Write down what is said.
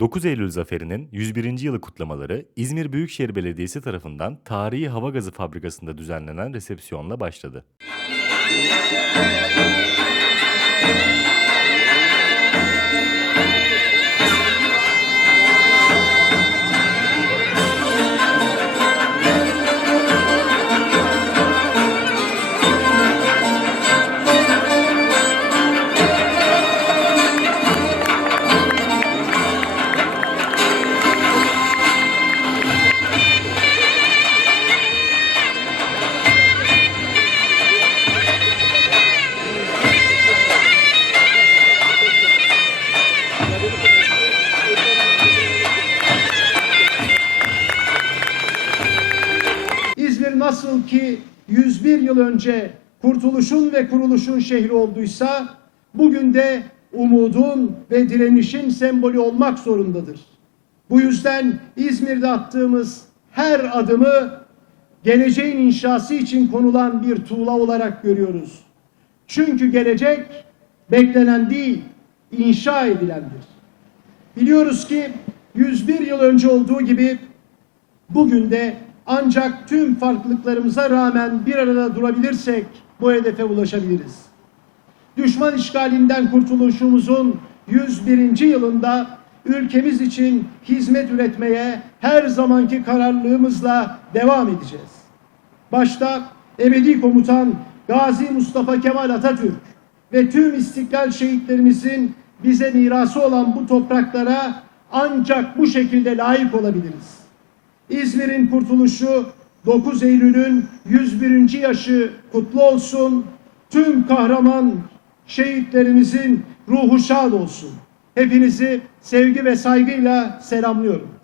9 Eylül zaferinin 101. yılı kutlamaları İzmir Büyükşehir Belediyesi tarafından Tarihi Hava Gazı Fabrikası'nda düzenlenen resepsiyonla başladı. Nasıl ki 101 yıl önce kurtuluşun ve kuruluşun şehri olduysa bugün de umudun ve direnişin sembolü olmak zorundadır. Bu yüzden İzmir'de attığımız her adımı geleceğin inşası için konulan bir tuğla olarak görüyoruz. Çünkü gelecek beklenen değil, inşa edilendir. Biliyoruz ki 101 yıl önce olduğu gibi Bugün de ancak tüm farklılıklarımıza rağmen bir arada durabilirsek bu hedefe ulaşabiliriz. Düşman işgalinden kurtuluşumuzun 101. yılında ülkemiz için hizmet üretmeye her zamanki kararlılığımızla devam edeceğiz. Başta ebedi komutan Gazi Mustafa Kemal Atatürk ve tüm istiklal şehitlerimizin bize mirası olan bu topraklara ancak bu şekilde layık olabiliriz. İzmir'in kurtuluşu 9 Eylül'ün 101. yaşı kutlu olsun. Tüm kahraman şehitlerimizin ruhu şad olsun. Hepinizi sevgi ve saygıyla selamlıyorum.